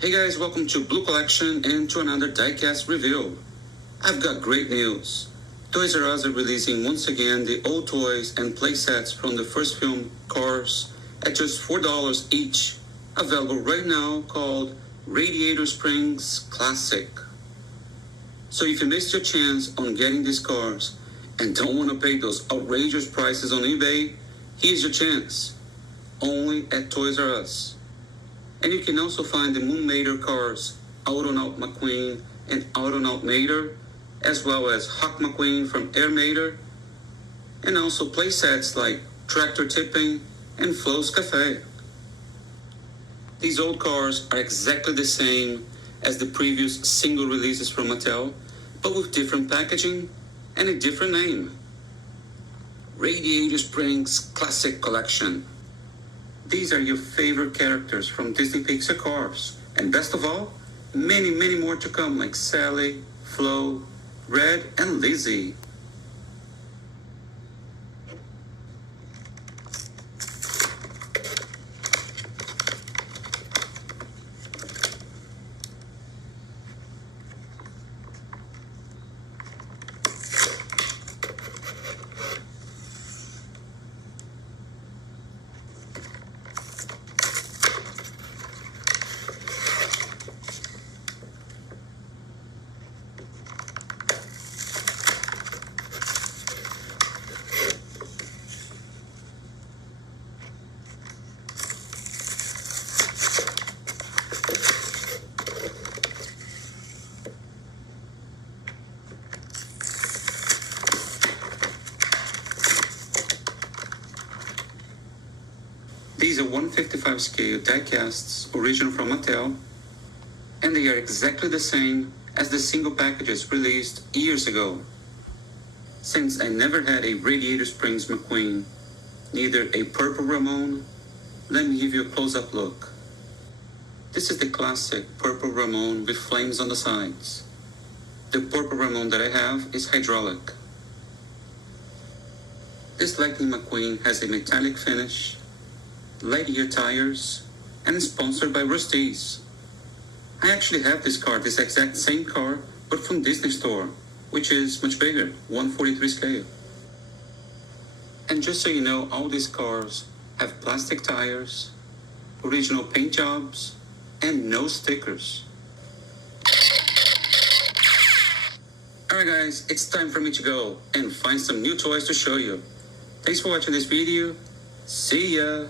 Hey guys, welcome to Blucollection and to another Diecast review. I've got great news. Toys R Us are releasing once again the old toys and playsets from the first film, Cars, at just $4 each, available right now, called Radiator Springs Classic. So if you missed your chance on getting these cars and don't want to pay those outrageous prices on eBay, here's your chance. Only at Toys R Us. And you can also find the Moon Mater cars, Out-N-Out McQueen and Out-N-Out Mater, as well as Huck McQueen from Air Mater, and also playsets like Tractor Tipping and Flo's Cafe. These old cars are exactly the same as the previous single releases from Mattel, but with different packaging and a different name. Radiator Springs Classic Collection. These are your favorite characters from Disney Pixar cars. And best of all, many, many more to come, like Sally, Flo, Red, and Lizzie. These are 155 scale diecasts, original from Mattel, and they are exactly the same as the single packages released years ago. Since I never had a Radiator Springs McQueen, neither a Purple Ramon, let me give you a close-up look. This is the classic Purple Ramon with flames on the sides. The Purple Ramon that I have is hydraulic. This Lightning McQueen has a metallic finish, Lightyear tires, and is sponsored by Rust-eze. I actually have this car, this exact same car, but from Disney Store, which is much bigger, 143 scale. And just so you know, all these cars have plastic tires, original paint jobs, and no stickers. Alright guys, it's time for me to go and find some new toys to show you. Thanks for watching this video. See ya!